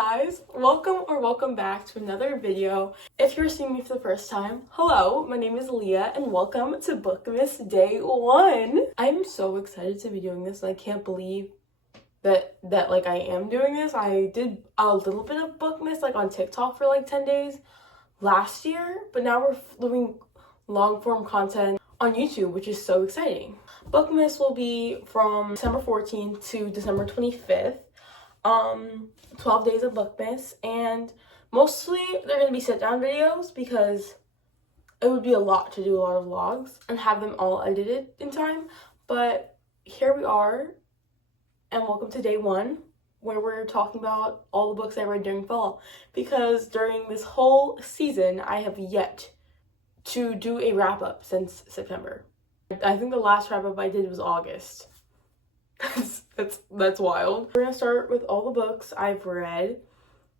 guys, welcome back to another video. If you're seeing me for the first time, hello, my name is Leah and welcome to Bookmas Day 1. I'm so excited to be doing this and I can't believe that I am doing this. I did a little bit of Bookmas on TikTok for 10 days last year, but now we're doing long form content on YouTube, which is so exciting. Bookmas will be from December 14th to December 25th. 12 days of Bookmas, and mostly they're going to be sit down videos because it would be a lot to do a lot of vlogs and have them all edited in time. But here we are, and welcome to day 1, where we're talking about all the books I read during fall, because during this whole season I have yet to do a wrap-up since September. I think the last wrap-up I did was August. That's wild. We're gonna start with all the books I've read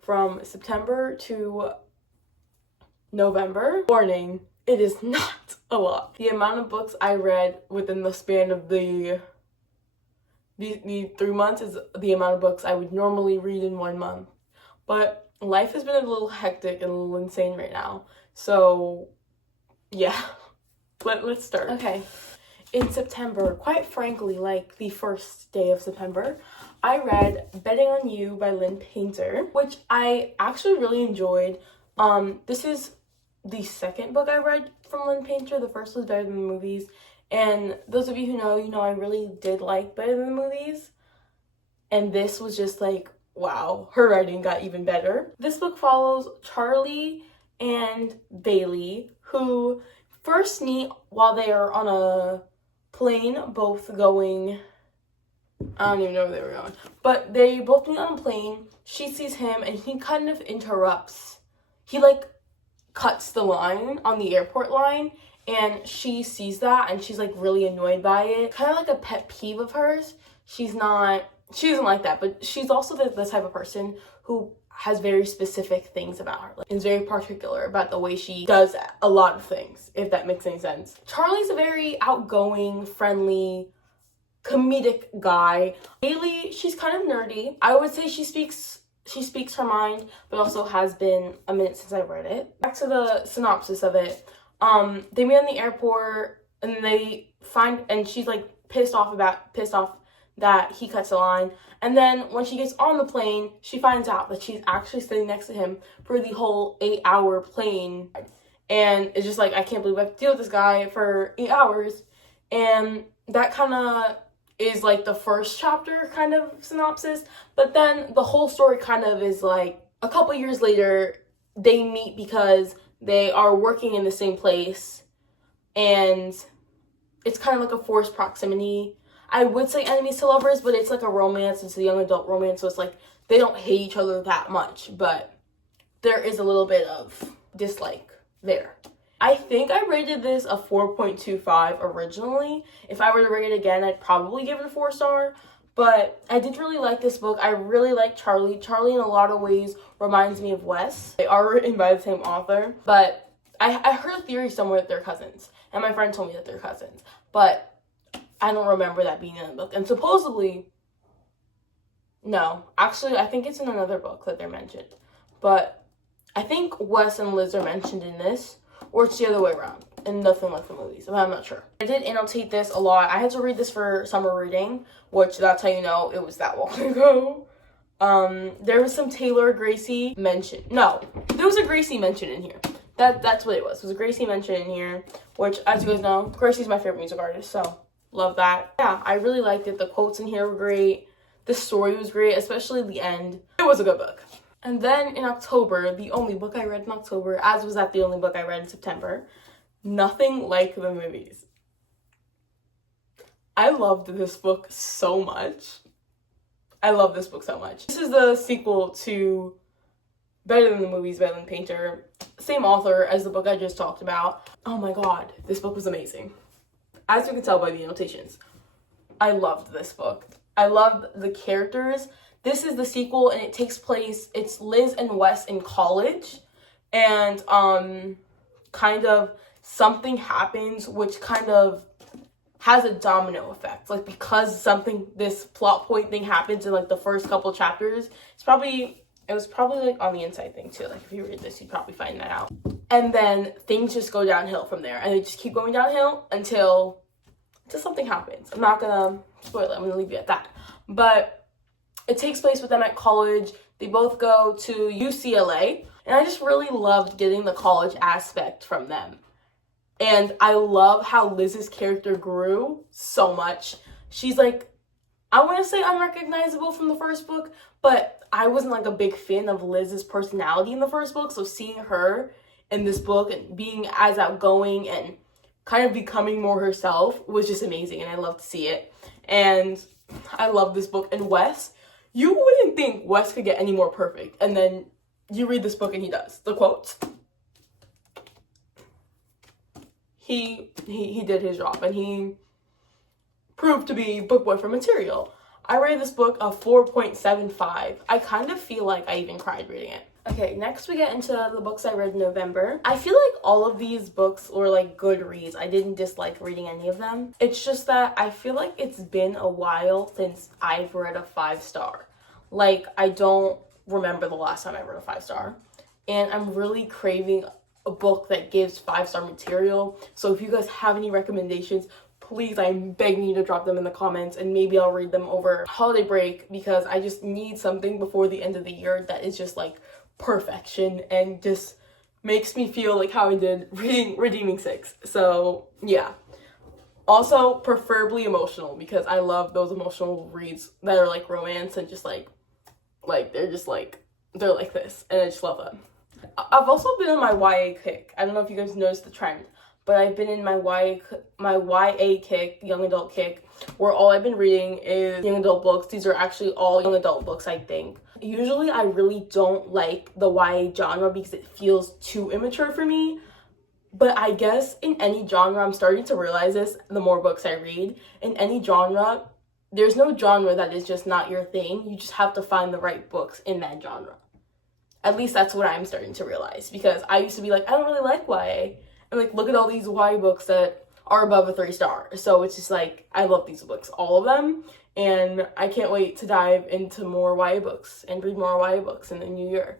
from September to November. Warning, it is not a lot. The amount of books I read within the span of the 3 months is the amount of books I would normally read in 1 month. But life has been a little hectic and a little insane right now. So yeah, let's start. Okay. In September, quite frankly, the first day of September, I read Betting on You by Lynn Painter, which I actually really enjoyed. This is the second book I read from Lynn Painter. The first was Better Than the Movies. And those of you who know, I really did like Better Than the Movies. And this was just wow, her writing got even better. This book follows Charlie and Bailey, who first meet while they are on a plane, both going, I don't even know where they were going, but they both meet on a plane. She sees him and he kind of interrupts. He cuts the line on the airport line, and she sees that and she's really annoyed by it. Kind of a pet peeve of hers. She doesn't like that, but she's also the type of person who has very specific things about her. Is very particular about the way she does a lot of things, if that makes any sense. Charlie's a very outgoing, friendly, comedic guy. Bailey, she's kind of nerdy. I would say she speaks her mind, but also has been a minute since I read it. Back to the synopsis of it. They meet on the airport and she's pissed off that he cuts the line. And then when she gets on the plane, she finds out that she's actually sitting next to him for the whole 8-hour plane. And it's just I can't believe I have to deal with this guy for 8 hours. And that kind of is the first chapter kind of synopsis. But then the whole story kind of is a couple years later, they meet because they are working in the same place. And it's kind of a forced proximity. I would say enemies to lovers, but it's a romance. It's a young adult romance, so it's they don't hate each other that much, but there is a little bit of dislike there. I think I rated this a 4.25 originally. If I were to rate it again, I'd probably give it a 4-star, but I did really like this book. I really like Charlie. Charlie in a lot of ways reminds me of Wes. They are written by the same author, but I heard a theory somewhere that they're cousins, and my friend told me that they're cousins, but I don't remember that being in the book. And supposedly, no. Actually, I think it's in another book that they're mentioned. But I think Wes and Liz are mentioned in this, or it's the other way around, and nothing like the movies. But I'm not sure. I did annotate this a lot. I had to read this for summer reading, which that's how you know it was that long ago. There was some Taylor Gracie mention. No, there was a Gracie mention in here. That's what it was. There was a Gracie mention in here, which, as you guys know, Gracie's my favorite music artist, so love that. Yeah, I really liked it. The quotes in here were great. The story was great, especially the end. It was a good book. And then in October, the only book I read in October, as was that the only book I read in September, Nothing Like the Movies. I loved this book so much. I love this book so much. This is the sequel to Better Than the Movies by Lynn Painter. Same author as the book I just talked about. Oh my god, this book was amazing. As you can tell by the annotations, I loved this book. I loved the characters. This is the sequel, and it takes place, it's Liz and Wes in college, and kind of something happens which kind of has a domino effect. Because this plot point thing happens in the first couple chapters, it's probably It was probably like on the inside thing too. Like if you read this, you'd probably find that out. And then things just go downhill from there, and they just keep going downhill until something happens. I'm not gonna spoil it. I'm gonna leave you at that. But it takes place with them at college. They both go to UCLA, and I just really loved getting the college aspect from them. And I love how Liz's character grew so much. She's like, I want to say unrecognizable from the first book, but I wasn't like a big fan of Liz's personality in the first book. So seeing her in this book and being as outgoing and kind of becoming more herself was just amazing, and I love to see it. And I love this book. And Wes, you wouldn't think Wes could get any more perfect, and then you read this book and he does. The quotes. He did his job, and he proved to be book boyfriend material. I rated this book a 4.75. I kind of feel like I even cried reading it. Okay, next we get into the books I read in November. I feel like all of these books were like good reads. I didn't dislike reading any of them. It's just that I feel like it's been a while since I've read a 5-star. Like, I don't remember the last time I read a 5-star. And I'm really craving a book that gives 5-star material. So if you guys have any recommendations, please, I'm begging you to drop them in the comments, and maybe I'll read them over holiday break, because I just need something before the end of the year that is just like perfection and just makes me feel like how I did reading Redeeming 6. So yeah. Also, preferably emotional, because I love those emotional reads that are like romance and just like they're just like, they're like this, and I just love them. I've also been on my YA kick. I don't know if you guys noticed the trend, but I've been in my YA kick, young adult kick, where all I've been reading is young adult books. These are actually all young adult books, I think. Usually I really don't like the YA genre because it feels too immature for me. But I guess in any genre, I'm starting to realize this the more books I read. In any genre, there's no genre that is just not your thing. You just have to find the right books in that genre. At least that's what I'm starting to realize, because I used to be like, I don't really like YA. And like, look at all these YA books that are above a 3-star. So it's just like, I love these books, all of them. And I can't wait to dive into more YA books and read more YA books in the new year.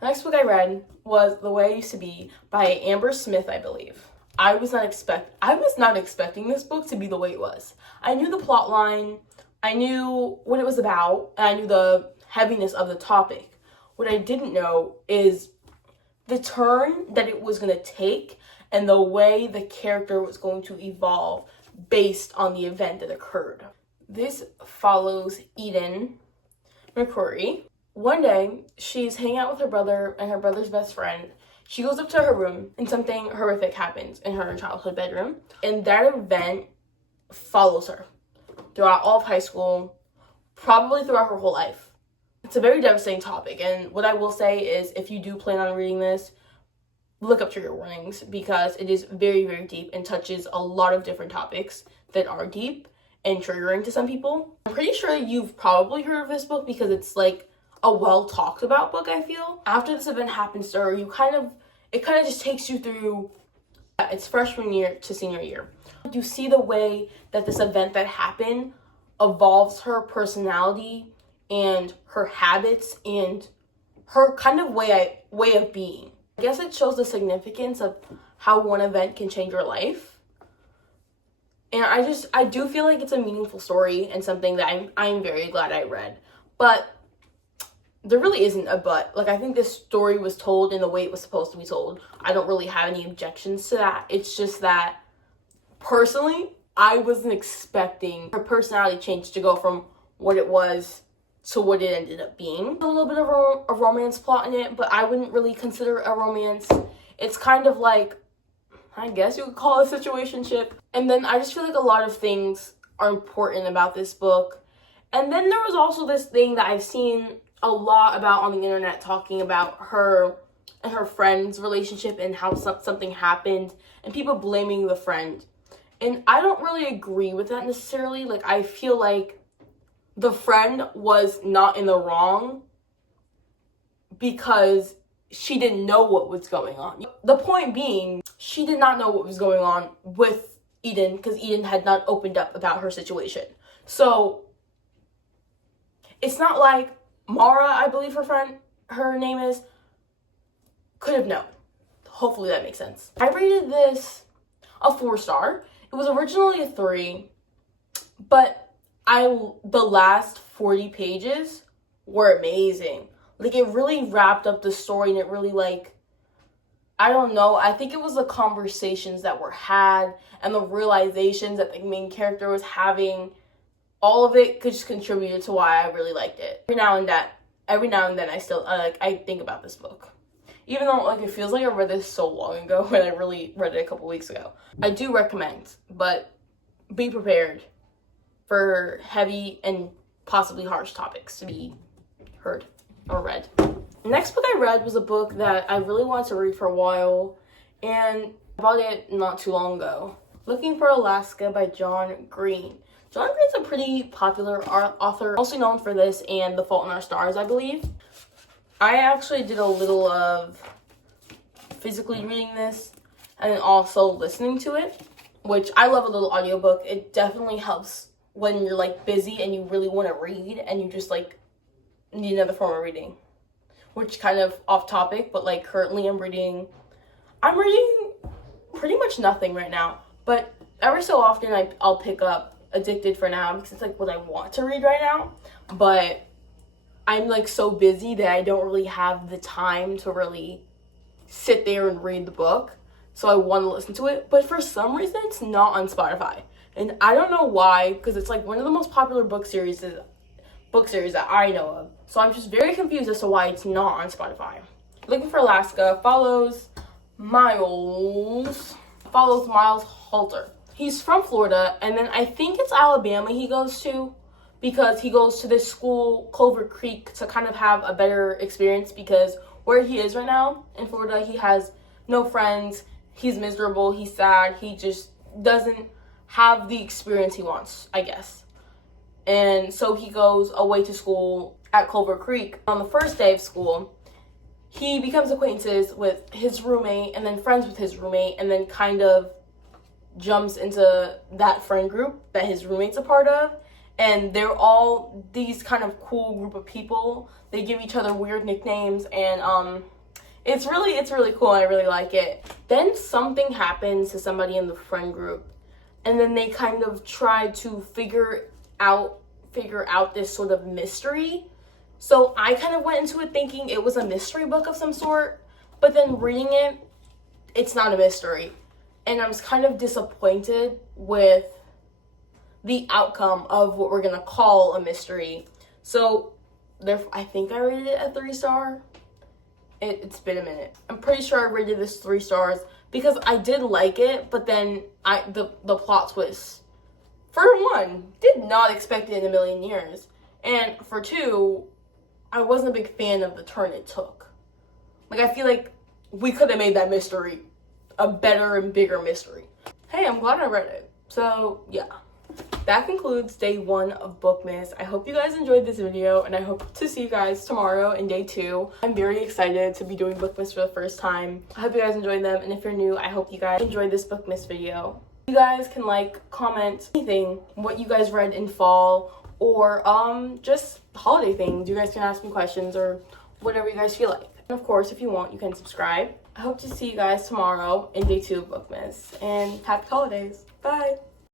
The next book I read was The Way I Used to Be by Amber Smith, I believe. I was not expecting this book to be the way it was. I knew the plot line, I knew what it was about, and I knew the heaviness of the topic. What I didn't know is the turn that it was going to take and the way the character was going to evolve based on the event that occurred. This follows Eden McCrory. One day, she's hanging out with her brother and her brother's best friend. She goes up to her room and something horrific happens in her childhood bedroom. And that event follows her throughout all of high school, probably throughout her whole life. It's a very devastating topic, and what I will say is, if you do plan on reading this, look up trigger warnings, because it is very, very deep and touches a lot of different topics that are deep and triggering to some people. I'm pretty sure you've probably heard of this book because it's like a well talked about book, I feel. After this event happens to her, it kind of just takes you through it's freshman year to senior year. You see the way that this event that happened evolves her personality and her habits and her kind of way of being. I guess it shows the significance of how one event can change your life. And I do feel like it's a meaningful story and something that I'm very glad I read. But there really isn't a but. Like, I think this story was told in the way it was supposed to be told. I don't really have any objections to that. It's just that, personally, I wasn't expecting her personality change to go from what it was to what it ended up being. A little bit of a romance plot in it, but I wouldn't really consider it a romance. It's kind of like, I guess you could call it a situationship. And then I just feel like a lot of things are important about this book. And then there was also this thing that I've seen a lot about on the internet, talking about her and her friend's relationship and how something happened and people blaming the friend. And I don't really agree with that necessarily. Like, I feel like the friend was not in the wrong because she didn't know what was going on. The point being, she did not know what was going on with Eden because Eden had not opened up about her situation. So it's not like Mara, I believe her friend, her name is, could have known. Hopefully that makes sense. I rated this a 4-star. It was originally a 3, but the last 40 pages were amazing. Like, it really wrapped up the story, and it really, like, I don't know, I think it was the conversations that were had and the realizations that the main character was having. All of it could just contribute to why I really liked it. Every now and then I still I think about this book. Even though, like, it feels like I read this so long ago when I really read it a couple weeks ago. I do recommend, but be prepared for heavy and possibly harsh topics to be heard or read. The next book I read was a book that I really wanted to read for a while, and I bought it not too long ago. Looking for Alaska by John Green. John Green's a pretty popular author, also known for this and The Fault in Our Stars, I believe. I actually did a little of physically reading this and then also listening to it, which I love a little audiobook. It definitely helps when you're, like, busy and you really want to read and you just, like, need another form of reading. Which, kind of off topic, but, like, currently I'm reading pretty much nothing right now. But every so often I'll pick up Addicted for Now because it's, like, what I want to read right now. But I'm, like, so busy that I don't really have the time to really sit there and read the book. So I want to listen to it. But for some reason, it's not on Spotify. And I don't know why, because it's, like, one of the most popular book series that I know of. So I'm just very confused as to why it's not on Spotify. Looking for Alaska follows Miles Halter. He's from Florida, and then I think it's Alabama he goes to, because he goes to this school, Clover Creek, to kind of have a better experience, because where he is right now in Florida, he has no friends, he's miserable, he's sad, he just doesn't have the experience he wants, I guess. And so he goes away to school at Clover Creek. On the first day of school, he becomes acquaintances with his roommate and then friends with his roommate, and then kind of jumps into that friend group that his roommate's a part of. And they're all these kind of cool group of people. They give each other weird nicknames, and it's really cool. I really like it. Then something happens to somebody in the friend group, and then they kind of try to figure out this sort of mystery. So I kind of went into it thinking it was a mystery book of some sort, but then reading it, it's not a mystery. And I was kind of disappointed with the outcome of what we're gonna call a mystery. So I think I rated it a 3-star. It's been a minute. I'm pretty sure I rated this 3 stars because I did like it, but then the plot twist, for one, did not expect it in a million years. And for 2, I wasn't a big fan of the turn it took. Like, I feel like we could have made that mystery a better and bigger mystery. Hey, I'm glad I read it. So, yeah. That concludes day 1 of Bookmas. I hope you guys enjoyed this video, and I hope to see you guys tomorrow in day 2. I'm very excited to be doing Bookmas for the first time. I hope you guys enjoyed them, and if you're new, I hope you guys enjoyed this Bookmas video. You guys can, like, comment anything, what you guys read in fall, or just holiday things. You guys can ask me questions or whatever you guys feel like. And of course, if you want, you can subscribe. I hope to see you guys tomorrow in day 2 of Bookmas, and happy holidays. Bye!